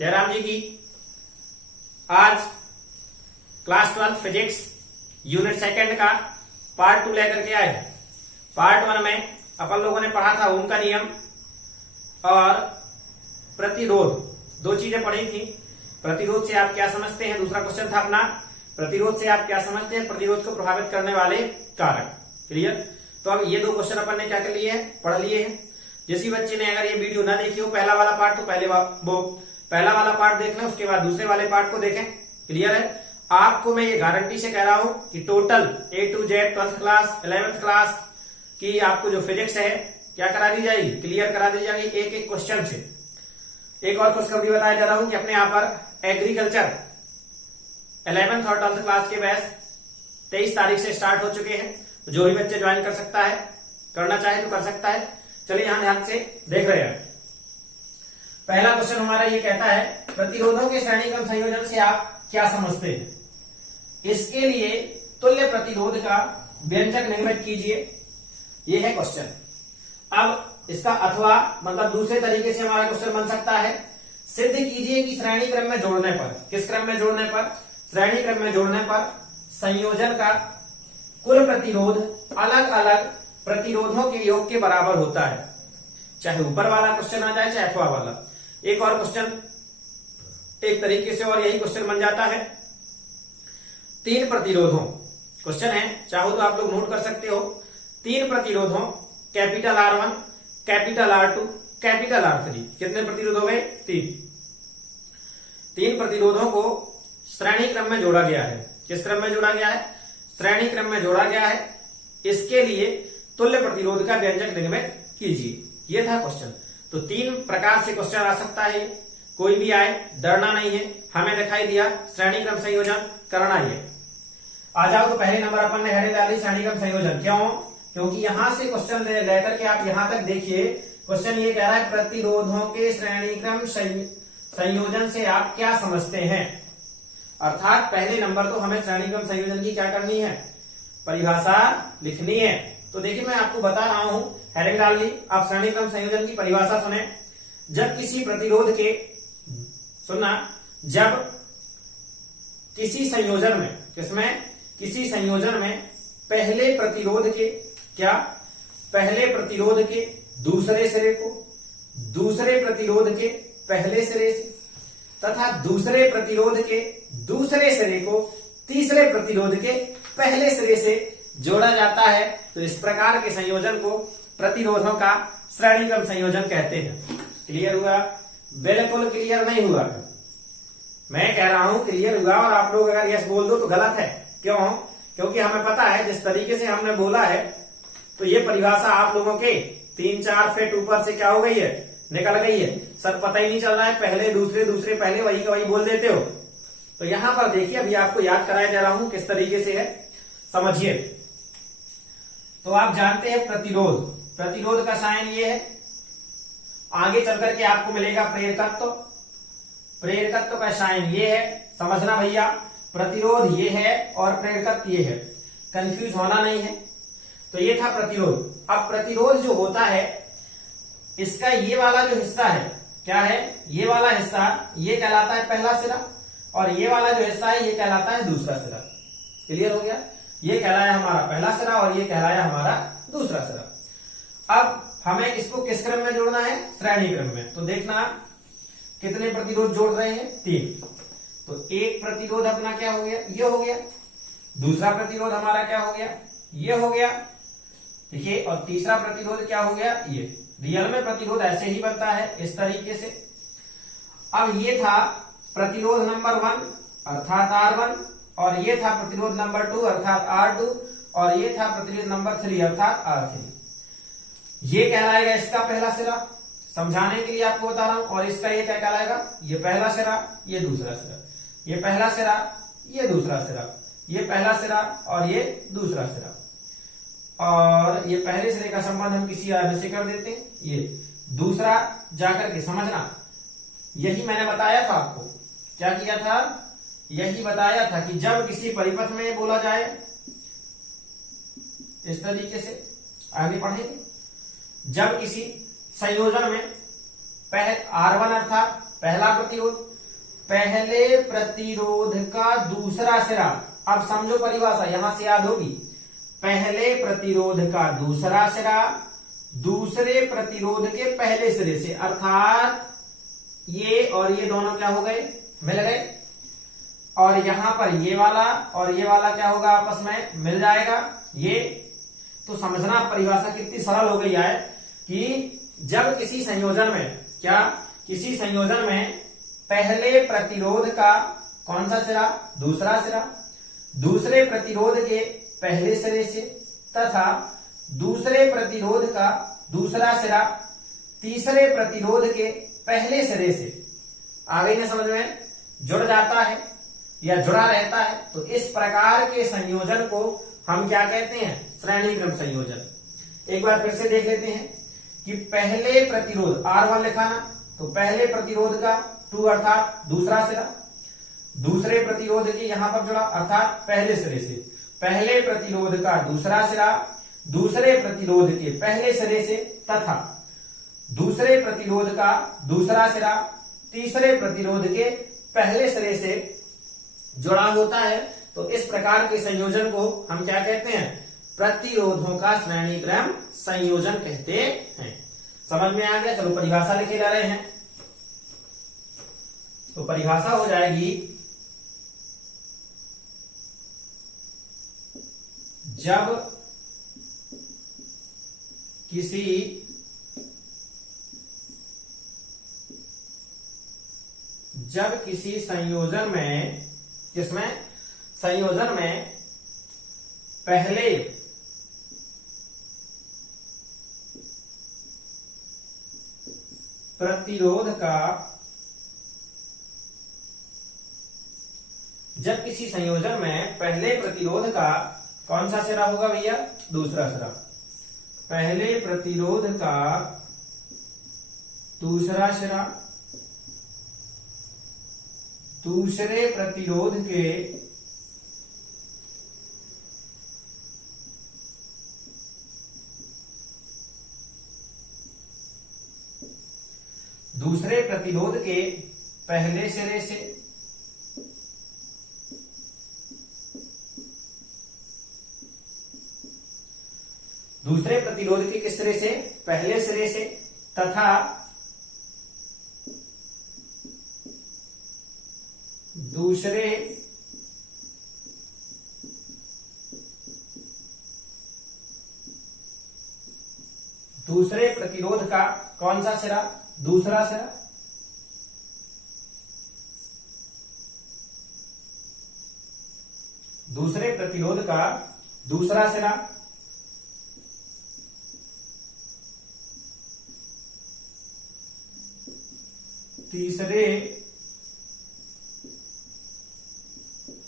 जयराम जी की आज class 12 physics unit second का पार्ट 2 लेकर के आए। पार्ट 1 में अपन लोगों ने पढ़ा था ओम का नियम और प्रतिरोध, दो चीजें पढ़ी थी। प्रतिरोध से आप क्या समझते हैं, दूसरा क्वेश्चन था अपना प्रतिरोध से आप क्या समझते हैं, प्रतिरोध को प्रभावित करने वाले कारक। क्लियर। तो अब ये दो क्वेश्चन अपन ने क्या कर लिए हैं, पढ़ लिए हैं। जिस बच्चे ने अगर ये वीडियो ना देखी हो पहला वाला पार्ट, तो पहले वो पहला वाला पार्ट देख लें, उसके बाद दूसरे वाले पार्ट को देखें। क्लियर है। आपको मैं ये गारंटी से कह रहा हूं कि total A to Z 12th class 11th class की आपको जो फिजिक्स है क्या करा दी जाएगी, क्लियर करा दी जाएगी एक एक क्वेश्चन से। एक और खुशखबरी बताया जा रहा हूं कि अपने यहाँ पर एग्रीकल्चर 11th और 12th क्लास के बैच 23 तारीख से स्टार्ट हो चुके हैं। तो जो भी बच्चे ज्वाइन कर सकता है, करना चाहे तो कर सकता है। चलिए यहां ध्यान से देख रहे हैं। पहला क्वेश्चन हमारा ये कहता है प्रतिरोधों के श्रेणी क्रम संयोजन से आप क्या समझते हैं। इसके लिए तुल्य प्रतिरोध का व्यंजक निर्मित कीजिए, ये है क्वेश्चन। अब इसका अथवा मतलब दूसरे तरीके से हमारा क्वेश्चन बन सकता है, सिद्ध कीजिए कि श्रेणी क्रम में जोड़ने पर, किस क्रम में जोड़ने पर, श्रेणी क्रम में जोड़ने पर संयोजन का कुल प्रतिरोध अलग अलग प्रतिरोधों के योग के बराबर होता है। चाहे ऊपर वाला क्वेश्चन आ जाए चाहे अथवा वाला। एक और क्वेश्चन एक तरीके से और यही क्वेश्चन बन जाता है, तीन प्रतिरोधों, क्वेश्चन है चाहो तो आप लोग नोट कर सकते हो। तीन प्रतिरोधों capital R1, capital R2, capital R3, कितने प्रतिरोध हो गए, तीन प्रतिरोधों को श्रेणी क्रम में जोड़ा गया है। किस क्रम में जोड़ा गया है, श्रेणी क्रम में जोड़ा गया है। इसके लिए तुल्य प्रतिरोध का व्यंजक निर्मित कीजिए, ये था क्वेश्चन। तो तीन प्रकार से क्वेश्चन आ सकता है, कोई भी आए डरना नहीं है। हमें दिखाई दिया श्रेणी क्रम संयोजन करना ही है। आ जाओ तो पहले नंबर अपन ने हेडिंग डाली श्रेणी क्रम संयोजन। क्यों, क्योंकि यहां से क्वेश्चन लेकर के आप यहां तक देखिए, क्वेश्चन ये कह रहा है प्रतिरोधों के श्रेणी क्रम संयोजन से आप क्या समझते हैं। अर्थात पहले नंबर तो हमें श्रेणी क्रम संयोजन की क्या करनी है, परिभाषा लिखनी है। तो देखिए मैं आपको बता रहा हूं, हेडिंग डाल ली, आप श्रेणी क्रम संयोजन की परिभाषा सुने। जब किसी प्रतिरोध के, सुनना, जब किसी संयोजन में, किसमें, किसी संयोजन में पहले प्रतिरोध के क्या, पहले प्रतिरोध के दूसरे सिरे को, दूसरे प्रतिरोध के पहले सिरे से तथा दूसरे प्रतिरोध के दूसरे सिरे को तीसरे प्रतिरोध के पहले सिरे से जोड़ा जाता है, तो इस प्रकार के संयोजन को प्रतिरोधों का श्रेणी क्रम संयोजन कहते हैं। क्लियर हुआ, बिल्कुल क्लियर नहीं हुआ, मैं कह रहा हूं क्लियर हुआ और आप लोग अगर यस बोल दो तो गलत है। क्यों, क्योंकि हमें पता है जिस तरीके से हमने बोला है तो ये परिभाषा आप लोगों के 3-4 फीट ऊपर से क्या हो गई है, निकल गई है। सर पता ही नहीं चल रहा है, पहले दूसरे दूसरे पहले वही का वही बोल देते हो। तो यहां पर देखिए अभी आपको याद कराया जा रहा हूं किस तरीके से है, समझिए। तो आप जानते हैं प्रतिरोध, प्रतिरोध का साइन ये है, आगे चल करके आपको मिलेगा प्रेरकत्व, प्रेरकत्व का साइन ये है, समझना भैया। प्रतिरोध ये है और प्रेरकत्व ये है, कंफ्यूज होना नहीं है। तो ये था प्रतिरोध। अब प्रतिरोध जो होता है इसका ये वाला जो हिस्सा है क्या है, ये वाला हिस्सा ये कहलाता है पहला सिरा और ये वाला जो हिस्सा है ये कहलाता है दूसरा सिरा। क्लियर हो गया, ये कहलाया हमारा पहला सिरा और ये कहलाया हमारा दूसरा सिरा। अब हमें इसको किस क्रम में जोड़ना है, श्रेणी क्रम में। तो देखना कितने प्रतिरोध जोड़ रहे हैं, 3। तो एक प्रतिरोध अपना क्या हो गया, ये हो गया। दूसरा प्रतिरोध हमारा क्या हो गया, ये हो गया, देखिए। और तीसरा प्रतिरोध क्या हो गया, ये। रियल में प्रतिरोध ऐसे ही बनता है, इस तरीके से। अब ये था प्रतिरोध नंबर 1 अर्थात R1 और ये था प्रतिरोध नंबर 2 अर्थात R2 और ये था प्रतिरोध नंबर 3 अर्थात R3। ये कहलाएगा इसका पहला सिरा, समझाने के लिए आपको बता रहा हूं। और इसका ये क्या कहलाएगा, ये पहला सिरा, ये दूसरा सिरा, ये पहला सिरा, ये दूसरा सिरा, ये पहला सिरा और ये दूसरा सिरा। और ये पहले सिरे का संबंध हम किसी अन्य से कर देते हैं, ये दूसरा जाकर के समझना। यही मैंने बताया था आपको, क्या किया था, यही बताया था कि जब किसी परिपथ में बोला जाए इस तरीके से, आगे पढ़ेंगे, जब किसी संयोजन में R1 अर्थात पहला प्रतिरोध पहले प्रतिरोध का दूसरा सिरा। अब समझो परिभाषा, यहां से याद होगी। पहले प्रतिरोध का दूसरा सिरा दूसरे प्रतिरोध के पहले सिरे से, अर्थात ये और ये दोनों क्या हो गए, मिल गए। और यहां पर ये वाला और ये वाला क्या होगा, आपस में मिल जाएगा ये। तो समझना परिभाषा कितनी सरल हो गई है कि जब किसी संयोजन में, क्या किसी संयोजन में पहले प्रतिरोध का कौन सा सिरा, दूसरा सिरा दूसरे प्रतिरोध के पहले सिरे से तथा दूसरे प्रतिरोध का दूसरा सिरा तीसरे प्रतिरोध के पहले सिरे से, आ गई ना समझ में, जुड़ जाता है या जुड़ा रहता है, तो इस प्रकार के संयोजन को हम क्या कहते हैं, श्रेणी क्रम संयोजन। एक बार फिर से देख लेते हैं कि पहले प्रतिरोध R1 लिखा ना, तो पहले प्रतिरोध का 2 अर्थात दूसरा सिरा दूसरे प्रतिरोध के यहां पर जुड़ा अर्थात पहले सिरे से, पहले प्रतिरोध का दूसरा सिरा दूसरे प्रतिरोध के पहले सिरे से तथा दूसरे प्रतिरोध का दूसरा सिरा तीसरे प्रतिरोध के पहले सिरे से जुड़ा होता है। तो इस प्रकार के संयोजन को हम क्या कहते हैं, प्रतिरोधों का श्रेणी क्रम संयोजन कहते हैं। समझ में आ गया। चलो परिभाषा लिखे जा रहे हैं। तो परिभाषा हो जाएगी, जब किसी संयोजन में, जिसमें संयोजन में पहले प्रतिरोध का, जब किसी संयोजन में पहले प्रतिरोध का कौन सा सिरा होगा भैया, दूसरा सिरा, पहले प्रतिरोध का दूसरा सिरा दूसरे प्रतिरोध के दूसरे प्रतिरोध के पहले सिरे से दूसरे प्रतिरोध के किस सिरे से, पहले सिरे से तथा दूसरे प्रतिरोध का कौन सा सिरा, दूसरा सिरा दूसरे प्रतिरोध का दूसरा सिरा तीसरे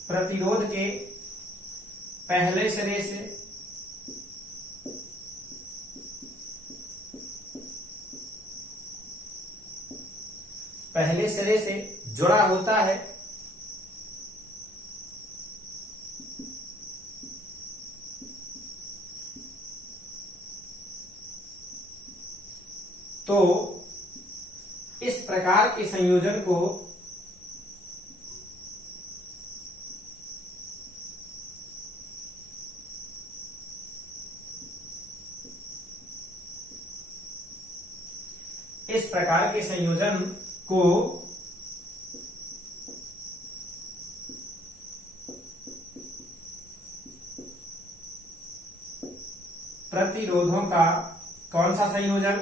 प्रतिरोध के पहले सिरे से जुड़ा होता है। तो इस प्रकार के संयोजन को प्रतिरोधों का कौन सा संयोजन,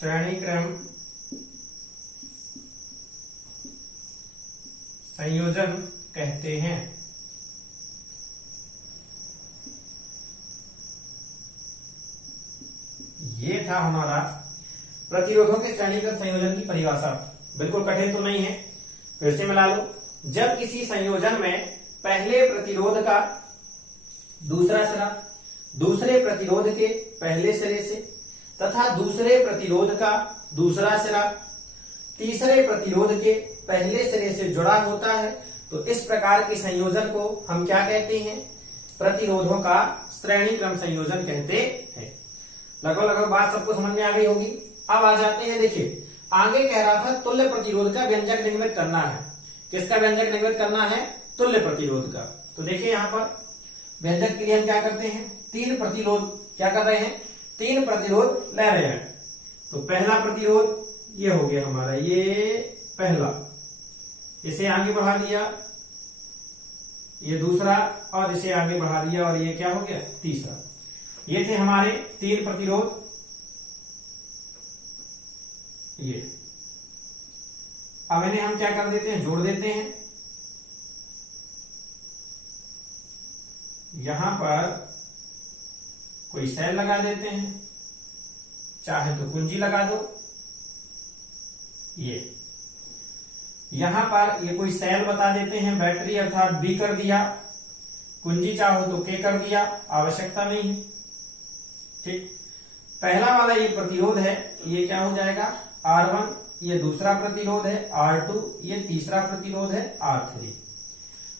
श्रेणी क्रम संयोजन कहते हैं। ये था हमारा प्रतिरोधों के श्रेणीक्रम संयोजन की परिभाषा। बिल्कुल कठिन तो नहीं है, फिर से मिला लो। जब किसी संयोजन में पहले प्रतिरोध का दूसरा सिरा दूसरे प्रतिरोध के पहले सिरे से तथा दूसरे प्रतिरोध का दूसरा सिरा तीसरे प्रतिरोध के पहले सिरे से जुड़ा होता है, तो इस प्रकार के संयोजन को हम क्या कहते हैं, प्रतिरोधों का श्रेणी क्रम संयोजन कहते हैं। लगभग लगभग बात सबको समझ में आ गई होगी। अब आ जाते हैं, देखिए आगे कह रहा था तुल्य प्रतिरोध का व्यंजक निगमित करना है। किसका व्यंजक निगमित करना है? तुल्य प्रतिरोध का। तो देखिए यहां पर व्यंजक के लिए हम क्या करते हैं, तीन प्रतिरोध क्या कर रहे हैं, तीन प्रतिरोध ले रहे हैं। तो पहला प्रतिरोध ये हो गया हमारा, ये पहला, इसे आगे बढ़ा दिया, ये दूसरा, और इसे आगे बढ़ा दिया, और ये क्या हो गया, तीसरा। ये थे हमारे तीन प्रतिरोध। ये अब इन्हें हम क्या कर देते हैं, जोड़ देते हैं। यहां पर कोई सेल लगा देते हैं, चाहे तो कुंजी लगा दो। ये यहां पर ये कोई सेल बता देते हैं, बैटरी अर्थात बी कर दिया, कुंजी चाहो तो के कर दिया, आवश्यकता नहीं है। ठीक, पहला वाला ये प्रतिरोध है, ये क्या हो जाएगा, R1, ये दूसरा प्रतिरोध है R2, ये तीसरा प्रतिरोध है R3।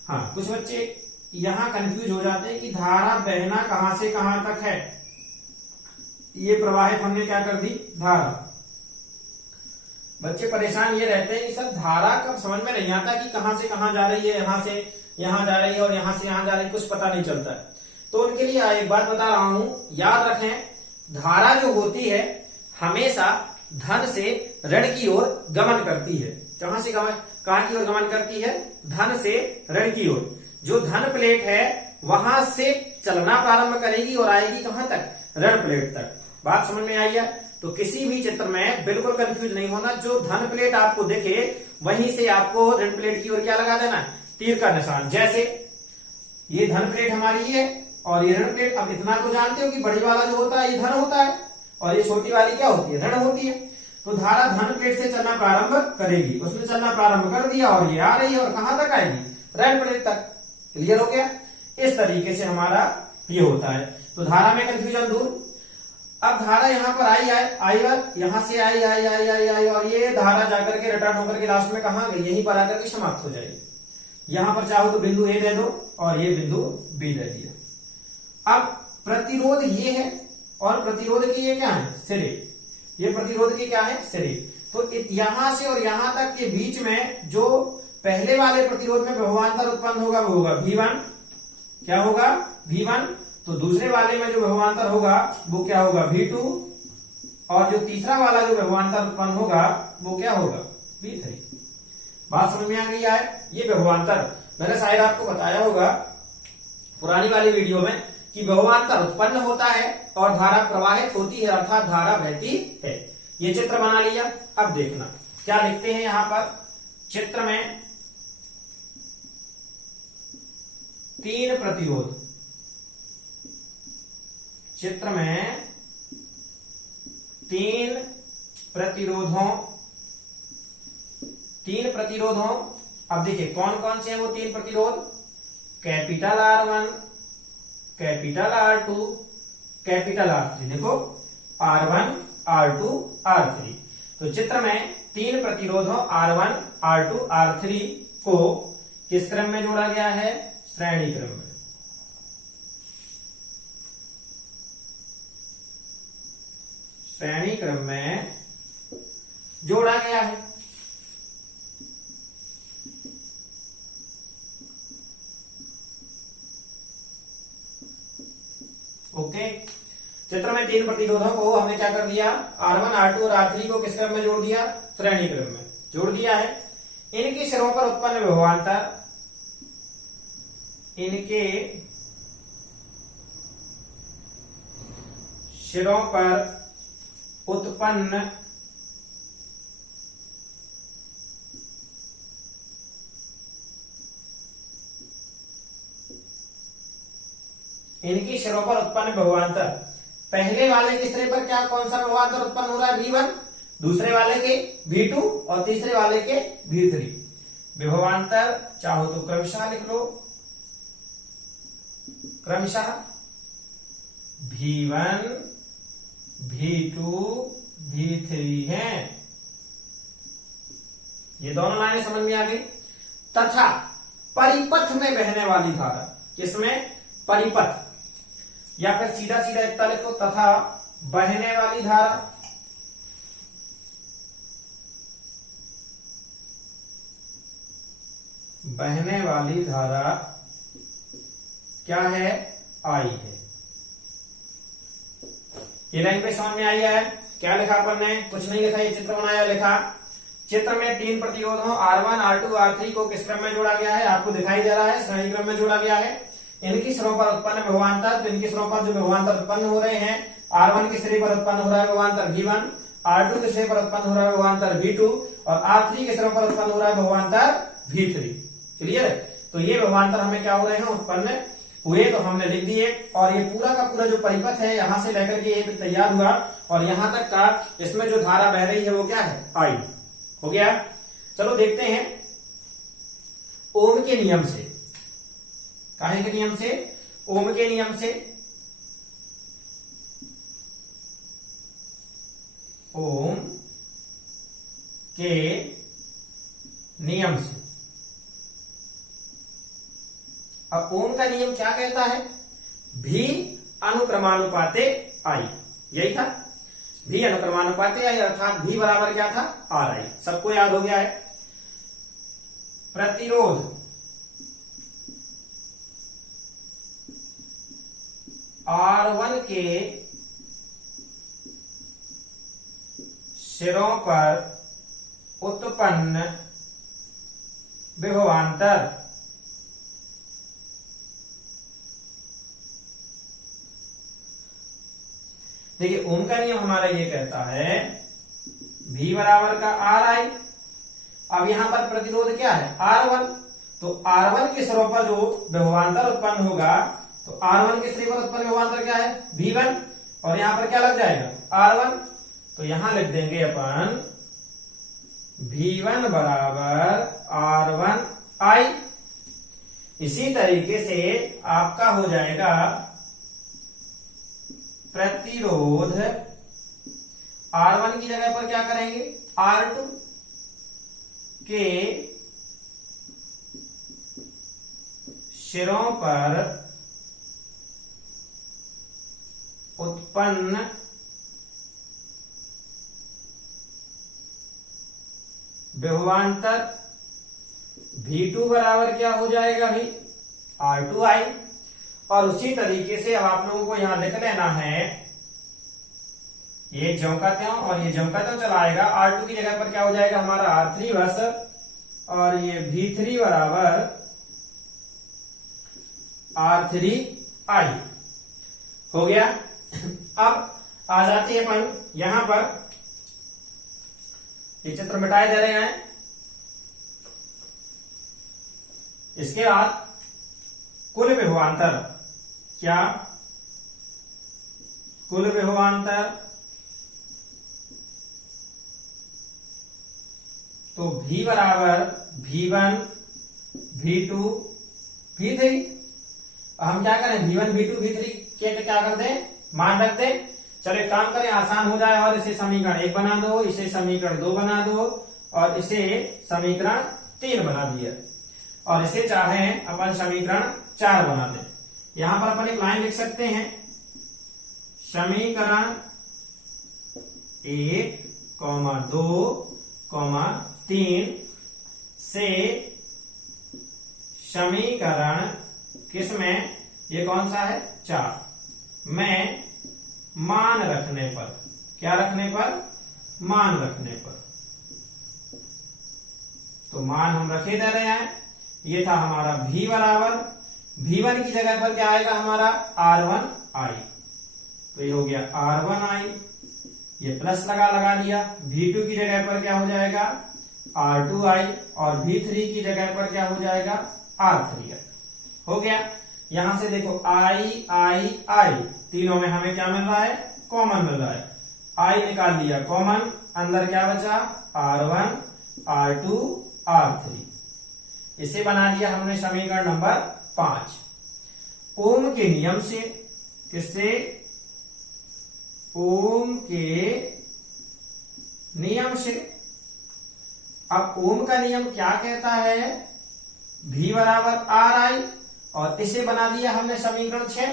हाँ, कुछ बच्चे यहां कंफ्यूज हो जाते हैं कि धारा बहना कहां से कहां तक है। ये प्रवाहित हमने क्या कर दी, धारा। बच्चे परेशान ये रहते हैं कि सर धारा कब समझ में नहीं आता कि कहां से कहां जा रही है, यहां से यहां जा रही है और यहां से यहां जा रही है, कुछ पता नहीं चलता है। तो उनके लिए एक बात बता रहा हूं, याद रखें, धारा जो होती है हमेशा धन से ऋण की ओर गमन करती है। कहां से गमन, कहां की ओर गमन करती है, धन से ऋण की ओर। जो धन प्लेट है वहां से चलना प्रारंभ करेगी और आएगी कहां तक, ऋण प्लेट तक। बात समझ में आई है? तो किसी भी चित्र में बिल्कुल कंफ्यूज नहीं होना, जो धन प्लेट आपको दिखे वहीं से आपको ऋण प्लेट की ओर क्या लगा देना, तीर का निशान। जैसे ये धन प्लेट हमारी है और ये ऋण प्लेट। अब इतना तो जानते हो कि बड़ी वाला जो होता है ये धन होता है और ये छोटी वाली क्या होती है, ऋण होती है। तो धारा धन प्लेट से चलना प्रारंभ करेगी, उसने चलना प्रारंभ कर दिया और ये आ रही है और कहां तक आएगी, ऋण प्लेट तक। क्लियर हो गया? इस तरीके से हमारा ये होता है। तो धारा में कंफ्यूजन दूर। अब धारा यहां पर आई यहां से आई आई आई आई आई और ये धारा जाकर के रिटर्न होकर के लास्ट में कहां गई, यहीं पर आकर के समाप्त हो जाएगी। यहां पर चाहो तो बिंदु ए दे दो और ये बिंदु बी दे दिया। अब प्रतिरोध ये है और प्रतिरोध की ये क्या है, सिरे। ये प्रतिरोध की क्या है, सिरे। तो यहां से और यहां तक के बीच में जो पहले वाले प्रतिरोध में विभवांतर उत्पन्न होगा वो होगा V1। क्या होगा, V1। तो दूसरे वाले में जो विभवांतर होगा वो क्या होगा, V2। और जो तीसरा वाला जो विभवांतर उत्पन्न होगा वो क्या होगा, V3। बात समझ में आ गई है? ये विभवांतर मैंने शायद आपको बताया होगा पुरानी वाली वीडियो में कि विभवांतर उत्पन्न होता है और धारा प्रवाहित होती है, अर्थात धारा बहती है। ये चित्र बना लिया। अब देखना क्या लिखते हैं यहां पर चित्र में, तीन प्रतिरोध। चित्र में तीन प्रतिरोधों। अब देखिए कौन कौन से हैं वो तीन प्रतिरोध, capital R1, capital R2, capital R3। देखो R1, R2, R3। तो चित्र में तीन प्रतिरोधों R1, R2, R3 को किस क्रम में जोड़ा गया है, श्रेणी क्रम में। श्रेणी क्रम में जोड़ा गया है। ओके, चित्र में तीन प्रतिरोधों को हमने क्या कर दिया, R1, R2 और R3 को किस क्रम में जोड़ दिया, श्रेणी क्रम में जोड़ दिया है। इनके सिरों पर उत्पन्न विभवांतर, इनके सिरों पर उत्पन्न इनकी सिरों पर उत्पन्न विभवांतर, पहले वाले के सिरे पर क्या कौन सा विभवांतर उत्पन्न हो रहा है, V1, दूसरे वाले के V2 और तीसरे वाले के V3। विभवांतर चाहो तो क्रमशः लिख लो, क्रमशः V1, V2, V3 हैं। ये दोनों लाइनें समझ में आ गई। तथा परिपथ में बहने वाली धारा, किसमें, परिपथ, या फिर सीधा सीधा इतना लिखो, तथा बहने वाली धारा, बहने वाली धारा क्या है, आई है। ये लैंग्वेज समझ में आई है। क्या लिखा अपन ने, कुछ नहीं लिखा, ये चित्र बनाया लिखा। चित्र में 3 प्रतिरोधों R1, R2, R3 को किस क्रम में जोड़ा गया है, आपको दिखाई दे रहा है, श्रेणी क्रम में जोड़ा गया है। इनकी सिरों पर उत्पन्न विभवांतर, तो इनकी सिरों पर जो विभवांतर उत्पन्न हो रहे हैं, R1 की सिरे पर उत्पन्न हो रहा है विभवांतर V1, R2 के सिरे पर उत्पन्न हो रहा है विभवांतर V2 और R3 के सिरों पर उत्पन्न हो रहा है विभवांतर V3। क्लियर है। तो ये विभवांतर हमें क्या हो रहे हैं, उत्पन्न हुए, तो हमने लिख दिए। और ये पूरा का पूरा जो परिपथ है यहां से लेकर के ये तैयार हुआ और यहां तक का इसमें जो धारा बह रही है वो क्या है, आई। हो गया। चलो देखते हैं ओम के नियम से। काहे के नियम से, ओम के नियम से। ओम के नियम से। अब ओम का नियम क्या कहता है, भी अनुक्रमानुपाते आई, यही था, भी अनुक्रमानुपाते आई, अर्थात भी बराबर क्या था, आर आई। सबको याद हो गया है। प्रतिरोध R1 के सिरों पर उत्पन्न विभवांतर देखिए, ओम का नियम हमारा ये कहता है V बराबर का आर आई। अब यहां पर प्रतिरोध क्या है, R1, तो R1 के सिरों पर जो विभवांतर उत्पन्न होगा, तो R1 के सिरे पर उत्पन्न विभवांतर क्या है, V1, और यहां पर क्या लग जाएगा, R1। तो यहां लिख देंगे अपन V1 बराबर R1 I। इसी तरीके से आपका हो जाएगा प्रतिरोध R1 की जगह पर क्या करेंगे, R2 के सिरों पर उत्पन्न विभवांतर V2 बराबर क्या हो जाएगा भी, R2I। और उसी तरीके से अब आप लोगों को यहां लिख लेना है, ये ज्यों का त्यों और ये ज्यों का त्यों चला आएगा। R2 की जगह पर क्या हो जाएगा हमारा R3 बस, और ये V3 बराबर R3I हो गया। अब आ जाते हैं अपन यहां पर, ये चित्र मिटाए जा रहे हैं। इसके बाद कुल विभवांतर, क्या, कुल विभवांतर, तो V बराबर V1, V2, V3। हम क्या करें, V1, V2, V3 के क्या कर दें, मान रख दें। चलो एक काम करें, आसान हो जाए, और इसे समीकरण 1 बना दो, इसे समीकरण 2 बना दो, और इसे समीकरण 3 बना दिया, और इसे चाहें अपन समीकरण 4 बना दें। यहां पर अपन एक लाइन लिख सकते हैं, समीकरण 1, 2, 3 से समीकरण किसमें, ये कौन सा है, 4 में मान रखने पर, क्या रखने पर, मान रखने पर। तो मान हम रखे दे रहे हैं। ये था हमारा V बराबर, V1 की जगह पर क्या आएगा हमारा, R1I। तो ये हो गया R1I, ये प्लस लगा दिया। V2 की जगह पर क्या हो जाएगा, R2I, और V3 की जगह पर क्या हो जाएगा, R3I। हो गया। यहां से देखो I, तीनों में हमें क्या मिल रहा है, कॉमन मिल रहा है। I निकाल लिया कॉमन, अंदर क्या बचा, R1, R2, R3। इसे बना दिया हमने समीकरण नंबर 5। ओम के नियम से, किससे, ओम के नियम से। अब ओम का नियम क्या कहता है, V बराबर RI, और इसे बना दिया हमने समीकरण 6।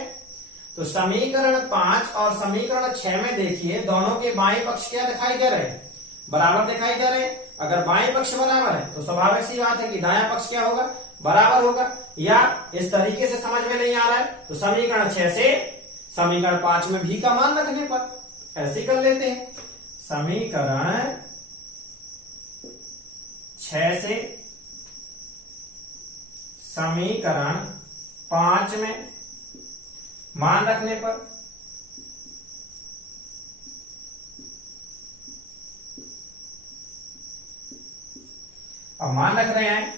तो समीकरण 5 और समीकरण 6 में देखिए दोनों के बाएं पक्ष क्या दिखाई दे रहे हैं, बराबर दिखाई दे रहे हैं। अगर बाएं पक्ष बराबर है तो स्वाभाविक सी बात है कि दायां पक्ष क्या होगा, बराबर होगा। या इस तरीके से समझ में नहीं आ रहा है तो समीकरण 6 से समीकरण 5 में भी का मान रखने पर ऐसे कर लेते हैं। समीकरण 6 से समीकरण 5 में मान रखने पर अब मान रख रहे हैं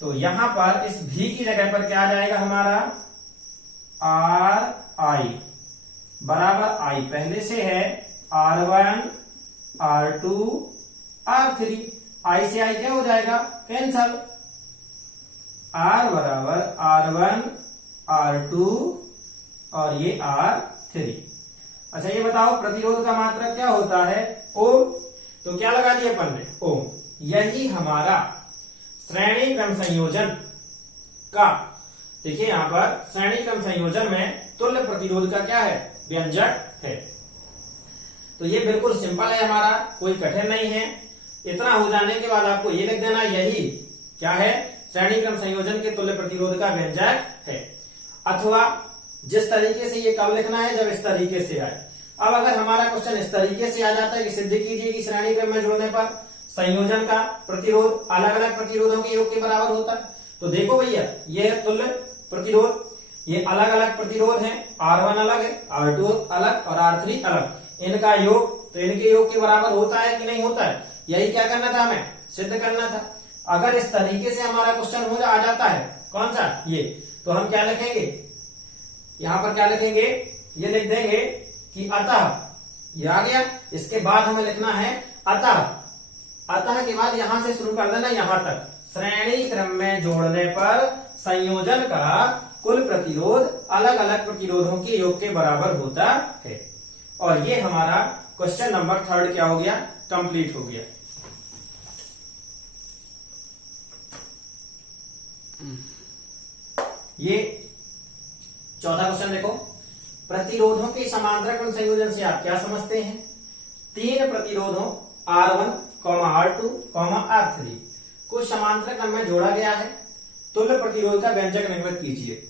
तो यहां पर इस भी की जगह पर क्या आ जाएगा हमारा, आर आई बराबर आई पहले से है R1 R2 R3। आई से आई क्या हो जाएगा, कैंसल। R बराबर R1 R2 और ये R3। अच्छा ये बताओ प्रतिरोध का मात्रक क्या होता है, ओम। तो क्या लगा दिया अपन ने, ओम। यही हमारा श्रेणी क्रम संयोजन का, देखिए यहां पर श्रेणी क्रम संयोजन में तुल्य प्रतिरोध का क्या है, व्यंजक है। तो ये बिल्कुल सिंपल है हमारा, कोई कठिन नहीं है। इतना हो जाने के बाद आपको ये लिख देना, यही क्या है, श्रेणी क्रम संयोजन के तुल्य प्रतिरोध का व्यंजक है। अथवा जिस तरीके से ये कब लिखना है, जब इस तरीके से आए। अब अगर हमारा क्वेश्चन इस तरीके से आ जाता है कि सिद्ध कीजिए कि श्रेणी क्रम में जोड़ने पर संयोजन का प्रतिरोध अलग अलग प्रतिरोधों के योग के बराबर होता है, तो देखो भैया ये है तुल्य प्रतिरोध, ये अलग अलग प्रतिरोध हैं, R1 अलग है, R2 अलग और R3 अलग, इनका योग तो इनके योग के बराबर होता है कि नहीं होता है, यही क्या करना था, हमें सिद्ध करना था। अगर इस तरीके से हमारा क्वेश्चन हो आ जाता है, कौन सा ये, तो हम क्या लिखेंगे, यहां पर क्या लिखेंगे, ये लिख देंगे कि अतः, ये आ गया। इसके बाद हमें लिखना है अतः, अतः के बाद यहां से शुरू कर देना यहां तक, श्रेणी क्रम में जोड़ने पर संयोजन का कुल प्रतिरोध अलग अलग प्रतिरोधों के योग के बराबर होता है। और ये हमारा क्वेश्चन नंबर 3 क्या हो गया, कंप्लीट हो गया। ये चौथा क्वेश्चन देखो, प्रतिरोधों के समांतर क्रम संयोजन से आप क्या समझते हैं, तीन प्रतिरोधों R1, R2, R3 को समांतर क्रम में जोड़ा गया है, तुल्य प्रतिरोध का व्यंजक निर्मित कीजिए।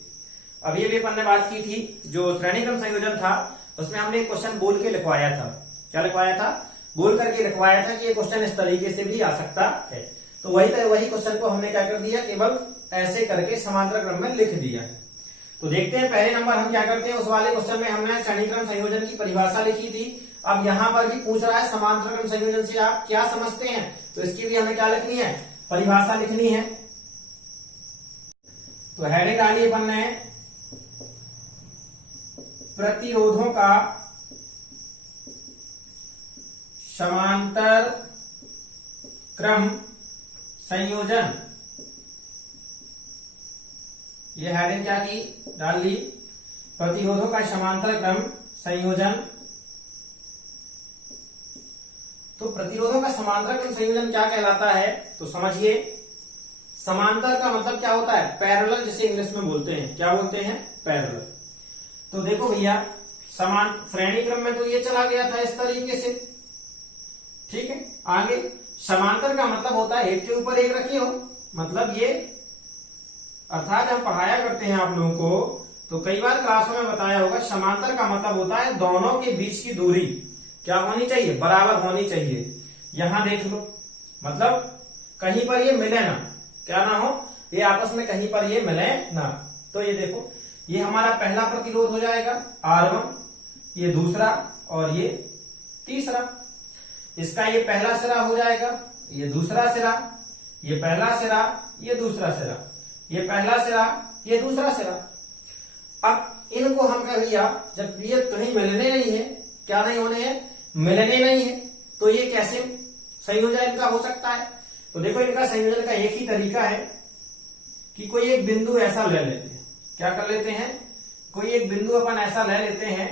अभी अभी अपन ने बात की थी, जो श्रेणी क्रम संयोजन था उसमें हमने एक क्वेश्चन बोल के लिखवाया था, क्या लिखवाया था, बोल करके लिखवाया था कि ये क्वेश्चन इस तरीके से भी आ सकता है। तो वही क्वेश्चन को हमने क्या कर दिया, केवल ऐसे करके समांतर क्रम में लिख दिया। तो देखते हैं पहले नंबर हम क्या करते हैं, उस वाले क्वेश्चन में हमने श्रेणी क्रम संयोजन की परिभाषा लिखी थी। अब यहाँ पर भी पूछ रहा है समांतर क्रम संयोजन से आप क्या समझते हैं, तो इसकी भी हमें क्या लिखनी है, परिभाषा लिखनी है। तो हेडिंग डाली अपन ने प्रतिरोधों का समांतर क्रम संयोजन, ये हेडिंग क्या की, डाल ली प्रतिरोधों का समांतर क्रम संयोजन। तो प्रतिरोधों का समांतर क्रम संयोजन क्या कहलाता है, तो समझिए समांतर का मतलब क्या होता है, पैरेलल, जिसे इंग्लिश में बोलते हैं, क्या बोलते हैं, पैरेलल। तो देखो भैया समान श्रेणी क्रम में तो ये चला गया था इस तरीके से, ठीक है। आगे समांतर का मतलब होता है एक के ऊपर एक रखे हो, मतलब ये, अर्थात हम पढ़ाया करते हैं आप लोगों को, तो कई बार क्लासों में बताया होगा, समांतर का मतलब होता है दोनों के बीच की दूरी क्या होनी चाहिए, बराबर होनी चाहिए। यहां देख लो, मतलब कहीं पर ये मिले ना, क्या ना हो, ये आपस में कहीं पर ये मिले ना। तो ये देखो, ये हमारा पहला प्रतिरोध हो जाएगा R1, ये दूसरा और ये तीसरा। इसका ये पहला सिरा हो जाएगा, ये दूसरा सिरा, ये पहला सिरा, ये दूसरा सिरा, ये पहला सिरा, ये दूसरा सिरा। अब इनको हम कह भैया, जब ये कहीं मिलने नहीं है, क्या नहीं होने हैं, मिलने नहीं है, तो ये कैसे संयोजन इनका हो सकता है। तो देखो इनका संयोजन का एक ही तरीका है कि कोई एक बिंदु ऐसा ले लेते हैं, क्या कर लेते हैं, कोई एक बिंदु अपन ऐसा ले लेते हैं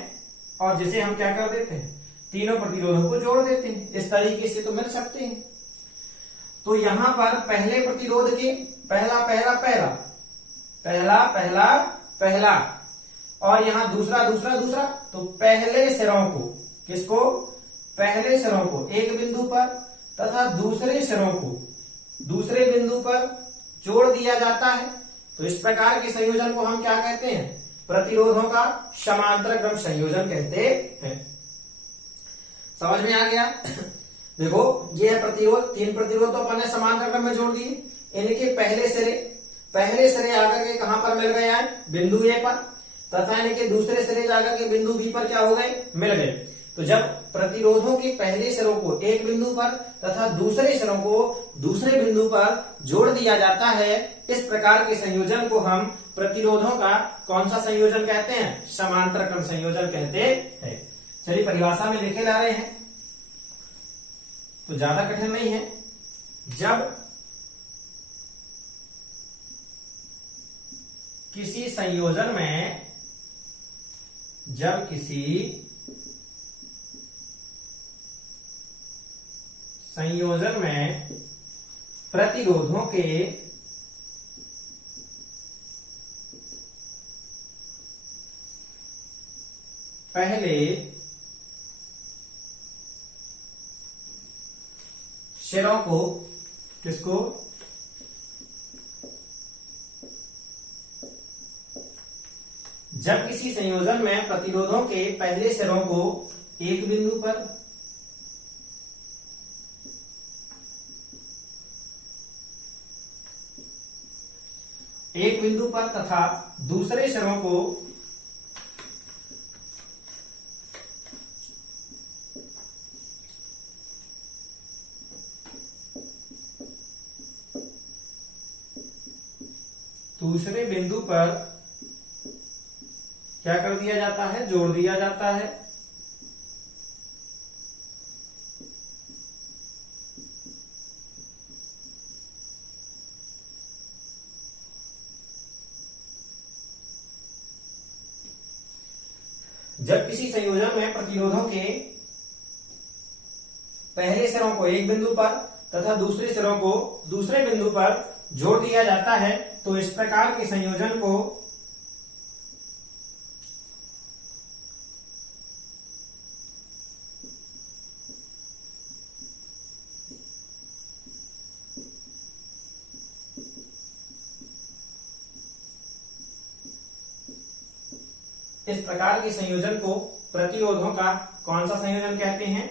और जिसे हम क्या कर देते हैं, तीनों प्रतिरोधों को जोड़ देते हैं। इस तरीके से तो मिल सकते हैं। तो यहां पर पहले प्रतिरोध के पहला पहला पहला पहला पहला पहला और यहां दूसरा दूसरा दूसरा, तो पहले सिरों को, किसको, पहले सिरों को एक बिंदु पर तथा दूसरे सिरों को दूसरे बिंदु पर जोड़ दिया जाता है। तो इस प्रकार के संयोजन को हम क्या कहते हैं, प्रतिरोधों का समांतर क्रम संयोजन कहते हैं। समझ में आ गया? देखो ये है प्रतिरोध, 3 प्रतिरोध तो अपन ने समांतर क्रम में जोड़ दिए। इनके पहले सिरे आकर के कहां पर मिल गए हैं, बिंदु ए पर, तथा इनके दूसरे सिरे जाकर के बिंदु बी पर क्या हो गए, मिल गए। तो जब प्रतिरोधों के पहले सिरों को एक बिंदु पर तथा दूसरे सिरों को दूसरे बिंदु पर जोड़ दिया जाता है, इस प्रकार के संयोजन को हम प्रतिरोधों का कौन सा संयोजन कहते हैं, समांतर क्रम संयोजन कहते हैं। चलिए परिभाषा में लिखे ला रहे हैं, तो ज्यादा कठिन नहीं है। जब किसी संयोजन में प्रतिरोधों के पहले सिरों को, किसको, जब किसी संयोजन में प्रतिरोधों के पहले सिरों को एक बिंदु पर तथा दूसरे सिरों को दूसरे बिंदु पर क्या कर दिया जाता है, जोड़ दिया जाता है। जब किसी संयोजन में प्रतिरोधों के पहले सिरों को एक बिंदु पर तथा दूसरे सिरों को दूसरे बिंदु पर जोड़ दिया जाता है, तो इस प्रकार के संयोजन को प्रतिरोधों का कौन सा संयोजन कहते हैं,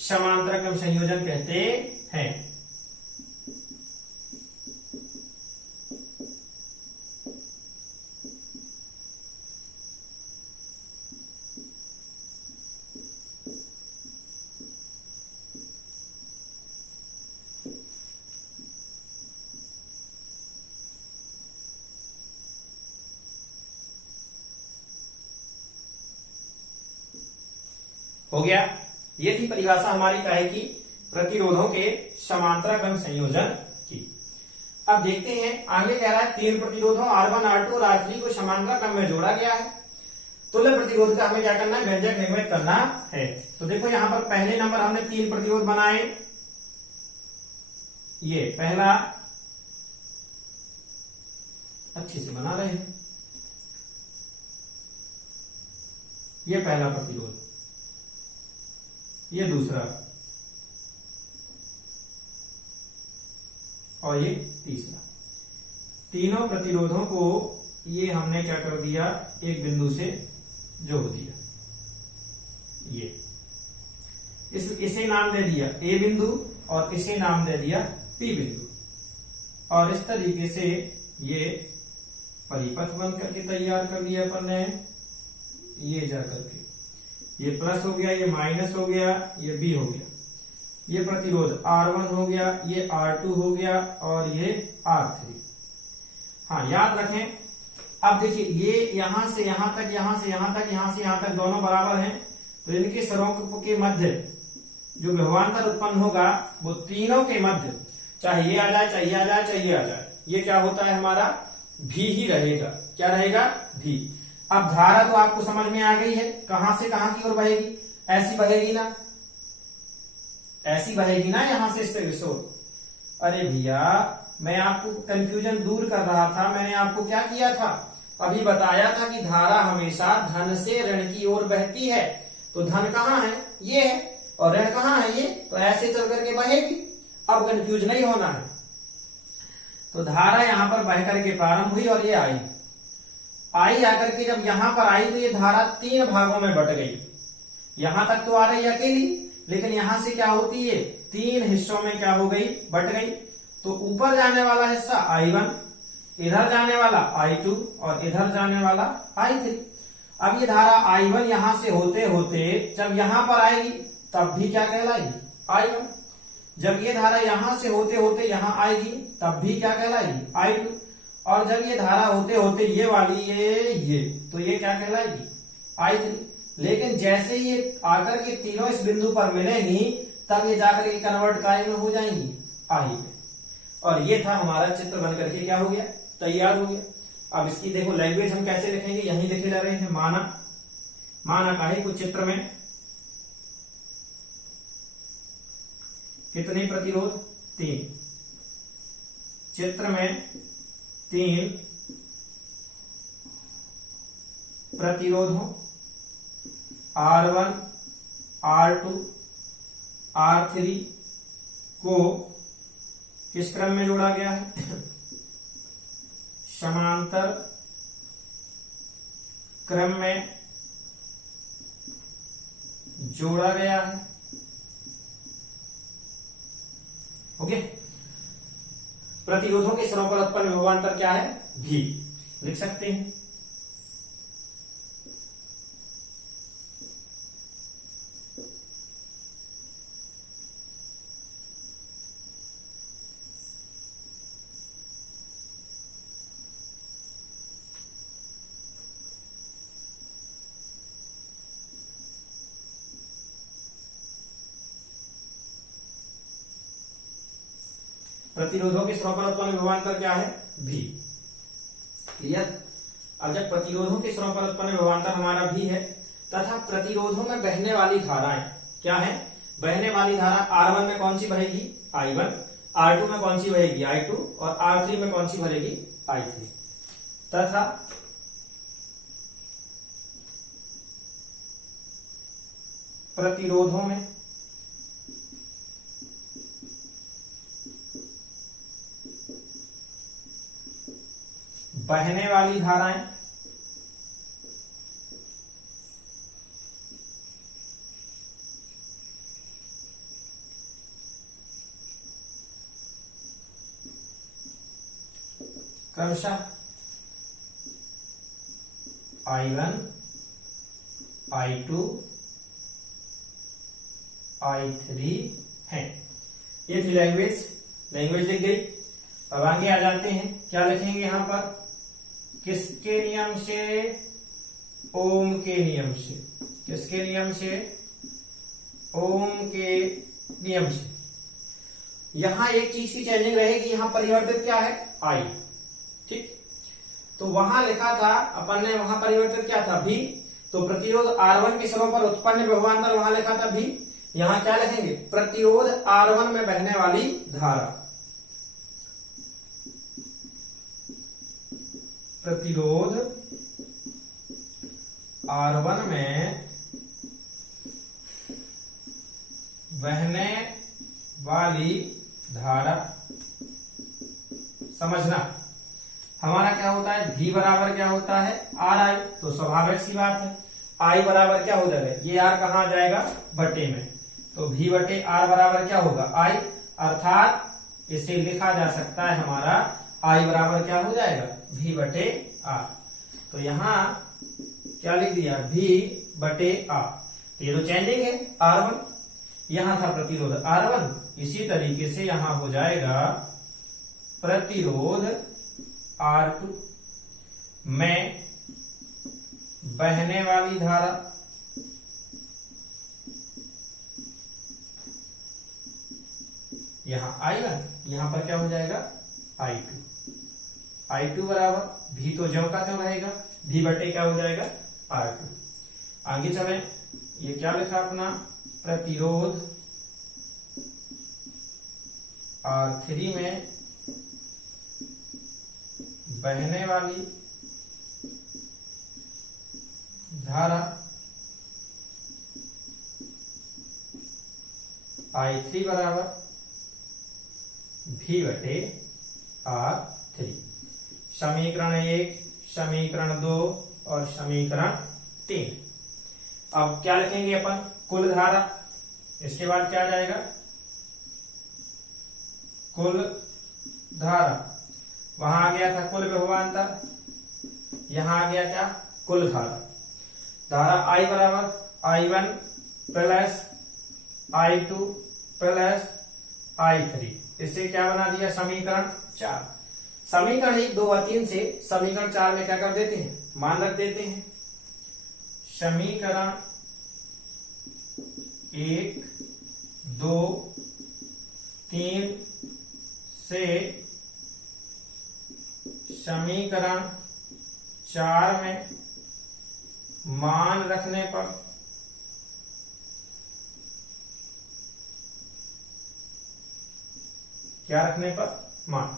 समांतर क्रम संयोजन कहते हैं। हो गया, ये थी परिभाषा हमारी काहे की, प्रतिरोधों के समांतर क्रम संयोजन की। अब देखते हैं आगे कह रहा है 3 प्रतिरोधों R1, R2 और R3 को समांतर क्रम में जोड़ा गया है। तुल्य प्रतिरोध का हमें क्या करना है, व्यंजक निर्मित करना है। तो देखो यहां पर पहले नंबर हमने 3 प्रतिरोध बनाए, ये पहला, अच्छे से बना रहे हैं, ये पहला प्रतिरोध, ये दूसरा और ये तीसरा। तीनों प्रतिरोधों को ये हमने क्या कर दिया, एक बिंदु से जोड़ दिया। ये इसे नाम दे दिया ए बिंदु और इसे नाम दे दिया पी बिंदु, और इस तरीके से ये परिपथ बन करके तैयार कर दिया अपन ने। ये जाकर के ये प्लस हो गया, ये माइनस हो गया, ये बी हो गया, ये प्रतिरोध R1 हो गया, ये R2 हो गया और ये R3। हाँ याद रखें। अब देखिए ये यहां से यहां तक, यहां से यहां तक, यहां से यहां तक दोनों बराबर हैं, तो इनके सिरों के मध्य जो विभवांतर उत्पन्न होगा वो तीनों के मध्य, चाहे ये आ जाए, चाहे ये आ जाए, चाहे ये आ जाए, ये क्या होता है हमारा भी ही रहेगा। क्या रहेगा, भी। अब धारा तो आपको समझ में आ गई है, कहां से कहां की ओर बहेगी, ऐसी बहेगी ना, ऐसी बहेगी ना, यहां से इससे विशोर। अरे भैया मैं आपको कंफ्यूजन दूर कर रहा था, मैंने आपको क्या किया था, अभी बताया था कि धारा हमेशा धन से ऋण की ओर बहती है, तो धन कहाँ है, ये है, और ऋण कहाँ है, ये, तो ऐसे चल करके बहेगी। अब कंफ्यूज नहीं होना है। तो धारा यहां पर बह करके प्रारंभ हुई और ये आई आकर के जब यहां पर आई तो ये धारा 3 भागों में बट गई। यहां तक तो आ रही अकेली, लेकिन यहां से क्या होती है, 3 हिस्सों में क्या हो गई, बट गई। तो ऊपर जाने वाला हिस्सा I1, इधर जाने वाला I2 और इधर जाने वाला I3। अब ये धारा I1 यहां से होते होते जब यहां पर आएगी तब भी क्या कहलाएगी, I1। जब ये धारा यहां से होते होते यहां आएगी तब भी क्या कहलाएगी, I2। और जब ये धारा होते होते ये वाली ये तो ये क्या कहलाएगी, I3। लेकिन जैसे ये आकर के तीनों इस बिंदु पर मिलेंगी तब ये जाकर के कन्वर्ट काय में हो जाएंगी, I में। और ये था हमारा चित्र बन करके क्या हो गया, तैयार हो गया। अब इसकी देखो लैंग्वेज हम कैसे लिखेंगे, यही लिखे जा रहे हैं। माना का है कुछ चित्र में कितने प्रतिरोध, 3। चित्र में 3 प्रतिरोधों R1, R2, R3 को किस क्रम में जोड़ा गया है, समांतर क्रम में जोड़ा गया है। ओके। प्रतिरोधों के स्तरों पर उत्पन्न विभवांतर क्या है, भी लिख सकते हैं। प्रतिरोधों के स्तरों पर उत्पन्न विभवांतर क्या है, भी। क्लियर। अब जब प्रतिरोधों के स्तरों पर उत्पन्न विभवांतर हमारा भी है तथा प्रतिरोधों में बहने वाली धाराएं क्या है, बहने वाली धारा R1 में कौन सी बहेगी, I1, R2 में कौन सी बहेगी, I2 और R3 में कौन सी बहेगी, I3। तथा प्रतिरोधों में बहने वाली धाराएं क्रमशः I1, I2, I3 है। ये थी लैंग्वेज लिख गई। अब आगे आ जाते हैं, क्या लिखेंगे यहां पर, किसके नियम से, ओम के नियम से। किसके नियम से, ओम के नियम से। यहां एक चीज की चेंजिंग रहेगी, यहां परिवर्तित क्या है, I। ठीक, तो वहां लिखा था अपन ने, वहां परिवर्तित क्या था, भी। तो प्रतिरोध R1 के स्तरों पर उत्पन्न विभवांतर वहां लिखा था भी। यहां क्या लिखेंगे, प्रतिरोध R1 में बहने वाली धारा। प्रतिरोध R1 में बहने वाली धारा। समझना, हमारा क्या होता है, V बराबर क्या होता है, RI। तो स्वाभाविक सी बात है, I बराबर क्या हो जाएगा, ये R कहां जाएगा, बटे में। तो V बटे R बराबर क्या होगा, I। अर्थात इसे लिखा जा सकता है हमारा I बराबर क्या हो जाएगा, V बटे R। तो यहां क्या लिख दिया, V बटे R। तो ये तो चेंजिंग है R1, यहां था प्रतिरोध R1, इसी तरीके से यहां हो जाएगा प्रतिरोध R2 में बहने वाली धारा। यहां I1, यहां पर क्या हो जाएगा, I2। I2 बराबर भी तो ज्यों का त्यों रहेगा, भी बटे क्या हो जाएगा, R2। आगे चले, ये क्या लिखा अपना, प्रतिरोध R3 में बहने वाली धारा I3 बराबर V/R3। समीकरण 1, समीकरण 2 और समीकरण 3। अब क्या लिखेंगे अपन? कुल धारा। इसके बाद क्या आ जाएगा? कुल धारा। वहां आ गया था कुल विभवांतर, यहां आ गया क्या? कुल धारा। धारा I बराबर I1 plus I2 plus I3। इससे क्या बना दिया? समीकरण 4। समीकरण 1, 2 और 3 से समीकरण 4 में क्या कर देते हैं? मान रख देते हैं। समीकरण 1, 2, 3 से समीकरण 4 में मान रखने पर क्या रखने पर? मान।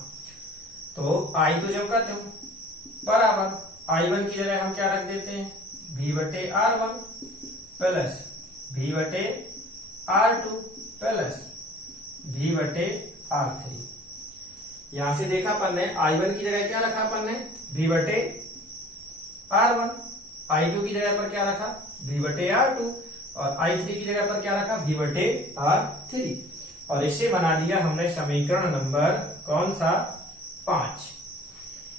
तो I तो जब करते हो बराबर I1 की जगह हम क्या रख देते हैं? V/R1 plus V/R2 plus V/R3। यहां से देखा अपन ने I1 की जगह क्या रखा अपन ने? V/R1। I2 की जगह पर क्या रखा? V/R2। और I3 की जगह पर क्या रखा? V/R3। और इसे बना दिया हमने समीकरण नंबर कौन सा? 5।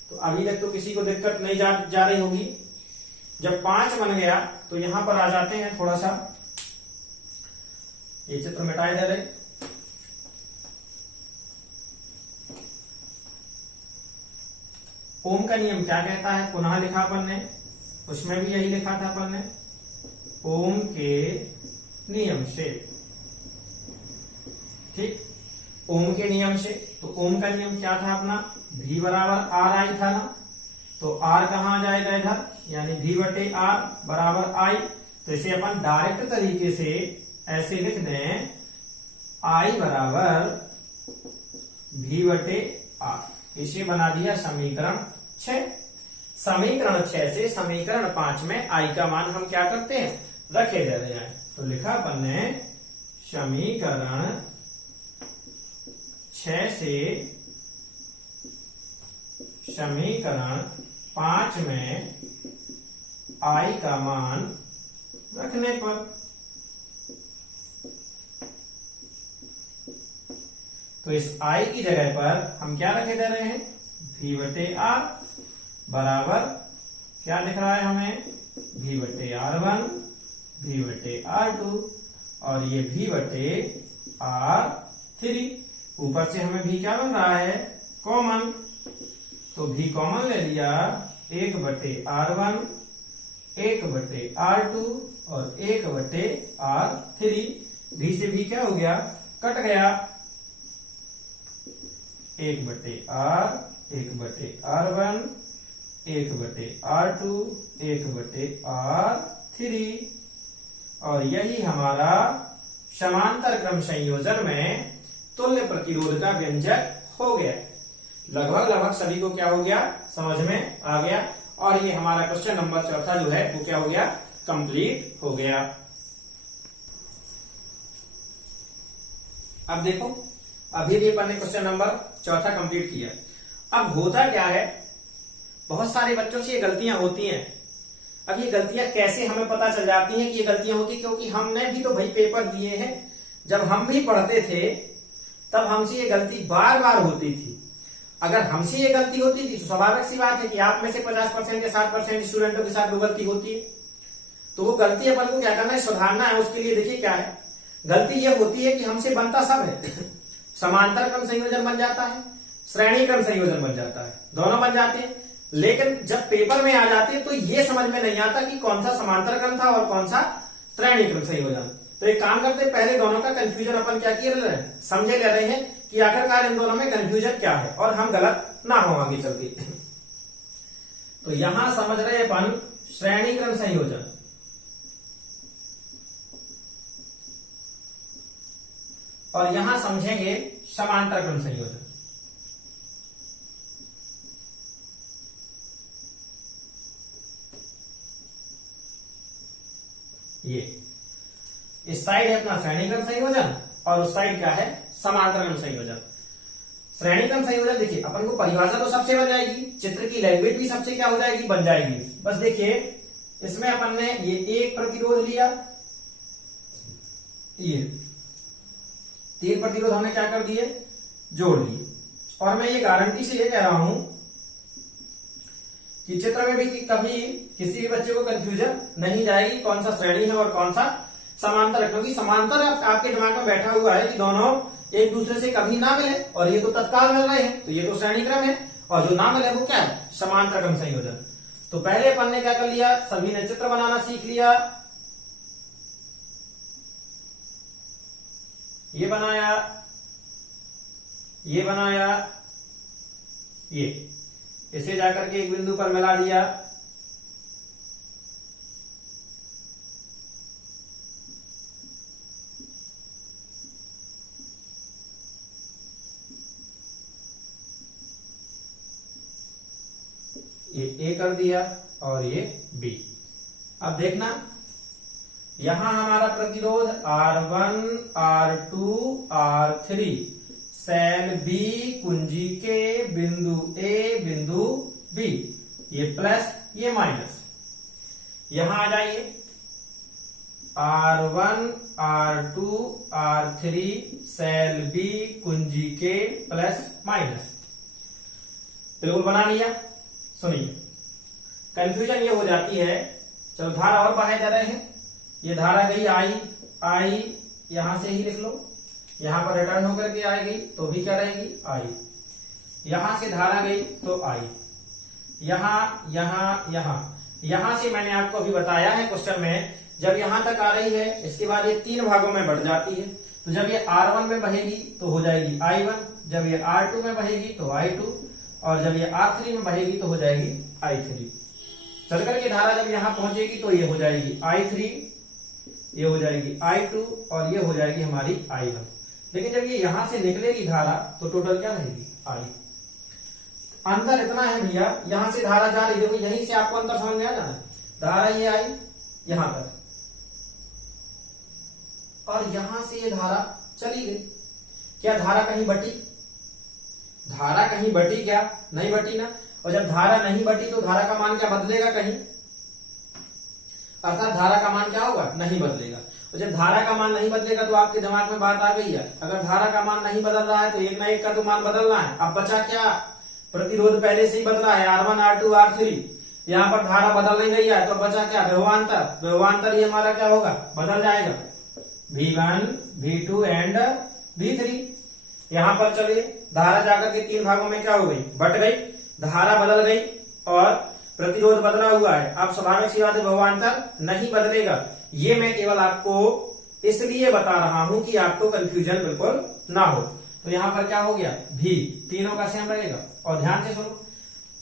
तो अभी तक तो किसी को दिक्कत नहीं जा रही होगी। जब 5 बन गया तो यहां पर आ जाते हैं, थोड़ा सा ये चित्र मिटाए दे रहे। ओम का नियम क्या कहता है? पुनः लिखा अपन ने, उसमें भी यही लिखा था अपन ने, ओम के नियम से। ठीक, ओम के नियम से। तो ओम का नियम क्या था अपना? V बराबर RI था ना। तो R कहां आ जाएगा? इधर, यानी V/R बराबर I। तो इसे अपन डायरेक्ट तरीके से ऐसे लिख दें, I बराबर V/R। इसे बना दिया समीकरण 6। समीकरण 6 से समीकरण 5 में I का मान हम क्या करते हैं? रखे दे रहे हैं। तो लिखा अपन ने समीकरण 6 से समीकरण 5 में I का मान रखने पर तो इस I की जगह पर हम क्या रखे दे रहे हैं? V/R बराबर क्या दिख रहा है हमें? V/R1 V/R2 और ये V/R3। ऊपर से हमें V क्या बन रहा है? कॉमन। तो V कॉमन ले लिया, 1/R1 1/R2 और 1/R3। V से V क्या हो गया? कट गया। 1/R 1/R1 1/R2 1/R3। और यही हमारा समांतर क्रम संयोजन में तुल्य प्रतिरोध का व्यंजक हो गया। लगभग सभी को क्या हो गया? समझ में आ गया। और ये हमारा क्वेश्चन नंबर 4 जो है वो क्या हो गया? कंप्लीट हो गया। अब देखो, अभी भी अपन ने क्वेश्चन नंबर 4 कंप्लीट किया। अब होता क्या है, बहुत सारे बच्चों से ये गलतियां होती हैं। अब ये गलतियां कैसे हमें पता चल जाती हैं कि ये गलतियां होती? क्योंकि हमने भी तो भाई पेपर दिए हैं। जब हम भी पढ़ते थे तब हमसे ये गलती बार बार होती थी। अगर हमसे ये गलती होती थी तो स्वाभाविक सी बात है कि आप में से 50% या 60% स्टूडेंटों के साथ वो गलती होती है। तो वो गलती अपन को क्या करना है? सुधारना है। उसके लिए देखिए क्या है, गलती ये होती है कि हमसे बनता सब है। समांतर क्रम संयोजन बन जाता है, श्रेणी क्रम संयोजन बन जाता है, दोनों बन जाते हैं। लेकिन जब पेपर में आ जाते हैं तो ये समझ में नहीं आता कि कौन सा समांतर क्रम था और कौन सा श्रेणी क्रम संयोजन। तो एक काम करते, पहले दोनों का कंफ्यूजन अपन क्या किए रहे हैं? समझे ले रहे हैं कि आखिरकार इन दोनों में कंफ्यूजन क्या है और हम गलत ना हो आगे चल के। तो यहां समझ रहे अपन श्रेणी क्रम संयोजन, और यहां समझेंगे समांतर क्रम संयोजन। ये इस साइड है अपना श्रेणी क्रम संयोजन और उस साइड क्या है समांतर क्रम संयोजन। श्रेणी क्रम संयोजन देखिए अपन को परिभाषा तो सबसे बन जाएगी, चित्र की लैंग्वेज भी सबसे क्या हो जाएगी बन जाएगी। बस देखिए इसमें अपन ने ये एक प्रतिरोध लिया, ये 3 प्रतिरोध हमने क्या कर दिए जोड़ लिए, और मैं ये गारंटी से ये कह रहा हूं कि चित्र में भी कभी किसी भी बच्चे को कंफ्यूजन नहीं जाएगी कौन सा श्रेणी है और कौन सा समांतर है, क्योंकि समांतर आपके दिमाग में बैठा हुआ है कि दोनों एक दूसरे से कभी ना मिले, और ये तो तत्काल मिल रहे हैं तो ये तो श्रेणी क्रम है, और जो ना मिले वो क्या है समांतर क्रम संयोजन। तो पहले अपन ने क्या कर लिया, सभी ने चित्र बनाना सीख लिया, ये बनाया, ये बनाया, ये इसे जाकर के एक बिंदु पर मिला दिया, ये ए कर दिया और ये बी। अब देखना यहां हमारा प्रतिरोध R1, R2, R3 cell B कुंजी के बिंदु ए बिंदु बी, ये प्लस ये माइनस। यहां आ जाइए R1, R2, R3 cell B कुंजी के प्लस माइनस, बिल्कुल बना लिया। सुनिए कंफ्यूजन ये हो जाती है, चलो धारा और बाहर जा रहे हैं, ये धारा गई आई, यहां से ही लिख लो, यहां पर रिटर्न होकर के आई गई तो भी क्या रहेगी आई, यहां से धारा गई तो आई, यहां से मैंने आपको अभी बताया है क्वेश्चन में, जब यहां तक आ रही है इसके बाद ये 3 भागों में बढ़ जाती है, तो जब ये R1 में बहेगी तो हो जाएगी I1, जब ये R2 में बहेगी तो I2, और जब ये R3 में बहेगी तो हो जाएगी I3। चल करके धारा जब यहां पहुंचेगी तो ये हो जाएगी I3, ये हो जाएगी I2 और ये हो जाएगी हमारी I1। लेकिन जब ये यहां से निकलेगी धारा तो टोटल क्या रहेगी I। अंतर इतना है भैया, यहां से धारा जा रही, देखो यहीं से आपको अंतर समझ में आ जाना, धारा ये आई यहां तक और यहां से ये धारा चली गई, क्या धारा कहीं बटी? धारा कहीं बटी क्या? नहीं बटी ना। और जब धारा नहीं बटी तो धारा का मान क्या बदलेगा कहीं? अर्थात धारा का मान क्या होगा? नहीं बदलेगा। और जब धारा का मान नहीं बदलेगा तो आपके दिमाग में बात आ गई है, अगर धारा का मान नहीं बदल रहा है तो एक ना एक का तो मान बदलना है। अब बचा क्या? प्रतिरोध पहले से ही बदला है, R1, R2, R3, यहाँ पर धारा बदल नहीं रही है तो बचा क्या? विभवांतर। विभवांतर ही हमारा क्या होगा? बदल जाएगा, V1, V2 एंड V3। यहां पर चलिए धारा जाकर के 3 भागों में क्या हो गई? बट गई, धारा बदल गई और प्रतिरोध बदला हुआ है। अब स्वाभाविक सी बात है विभवांतर नहीं बदलेगा। ये मैं केवल आपको इसलिए बता रहा हूं कि आपको कंफ्यूजन बिल्कुल ना हो। तो यहां पर क्या हो गया? भी तीनों का सेम रहेगा। और ध्यान से सुनो,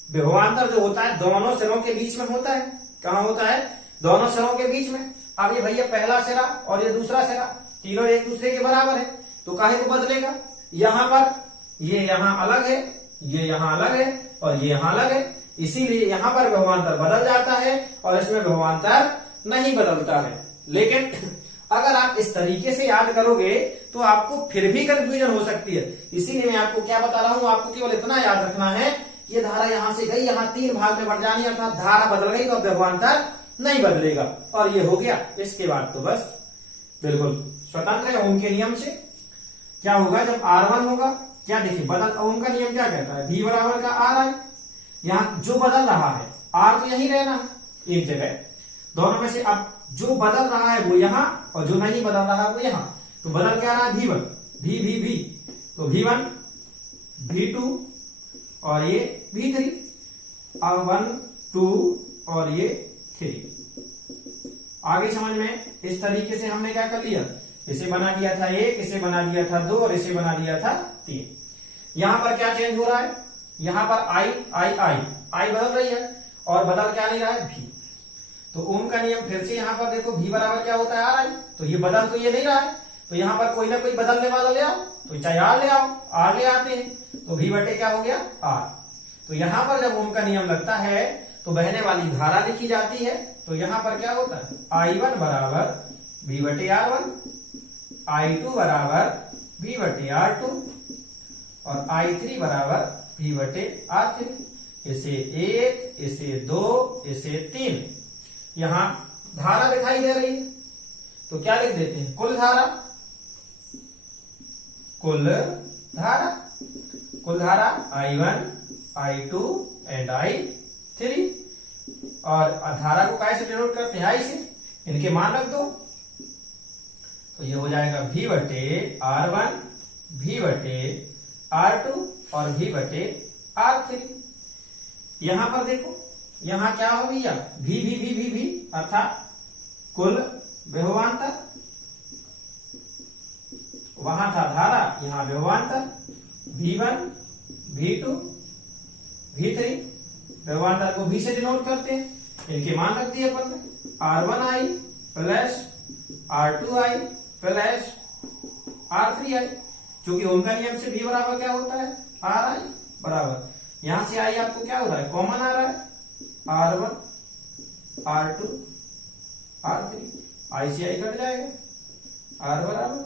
विभवांतर जो होता है दोनों सिरों के बीच में होता है। कहां होता है? दोनों सिरों के बीच में। अब ये भैया पहला सिरा और ये दूसरा सिरा तीनों एक दूसरे के बराबर है तो काहे को बदलेगा? यहां पर ये यहां अलग है, ये यहां अलग है और ये यहां अलग है, इसीलिए यहां पर विभवांतर बदल जाता है और इसमें विभवांतर नहीं बदलता है। लेकिन अगर आप इस तरीके से याद करोगे तो आपको फिर भी कंफ्यूजन हो सकती है। इसीलिए मैं आपको क्या बता रहा हूं, आपको केवल इतना याद रखना है, ये धारा यहां से गई, यहां 3 भाग में बढ़ जानी, अर्थात धारा बदल गई तो विभवांतर नहीं बदलेगा। और ये हो गया। इसके बाद तो बस बिल्कुल स्वतंत्र है ओम के नियम से। क्या होगा जब R1 होगा? क्या देखिए बदल, ओम का नियम क्या कहता है? V बराबर का RI। यहां जो बदल रहा है R तो यही रहना है एक जगह, दोनों में से अब जो बदल रहा है वो यहां और जो नहीं बदल रहा है वो यहां। तो बदल क्या रहा है? V1, V। तो V1, V2 और ये V3। अब 1, 2 और ये 3। आगे समझ में? इस तरीके से हमने क्या कर लिया, इसे बना दिया था 1, इसे बना दिया था 2 और इसे बना दिया था 3। यहां पर क्या चेंज हो रहा है? यहां पर I बदल रही है और बदल क्या नहीं रहा है? V। तो ओम का नियम फिर से यहां पर देखो, V बराबर क्या होता है? RI। तो ये बदल तो ये नहीं रहा है, तो यहां पर कोई ना कोई बदलने वाला ले आओ, तो चाहे R ले आओ, R ले आते हैं तो V बटे क्या हो गया? R। तो यहां पर जब ओम का नियम लगता है तो बहने वाली धारा लिखी जाती है तो यहां पर क्या होता है, I1 बराबर V बटे R1, I2 बराबर V बटे R2 और I3 बराबर V बटे R3। इसे 1, इसे 2, इसे 3। यहां धारा दिखाई दे रही है तो क्या लिख देते हैं, कुल धारा। कुल धारा I1, I2 एंड I3 और धारा को कैसे डिनोट करते हैं, I से। इनके मान रख दो तो ये हो जाएगा V बटे R1, V बटे R2 और V बटे R3। यहां पर देखो, यहां क्या हो भैया, V अर्थात कुल विभवांतर। वहां था धारा, यहां विभवांतर। V1, V2, V3 विभवांतर को V से डिनोट करते हैं। इनके मान रख दिए अपन ने, R1I plus R2I plus R3I। क्योंकि ओम का नियम से V बराबर क्या होता है, RI बराबर, यहां से I आपको क्या हो रहा है, कॉमन आ रहा है, R1 R2 R3, I से I कट जाएगा, R बराबर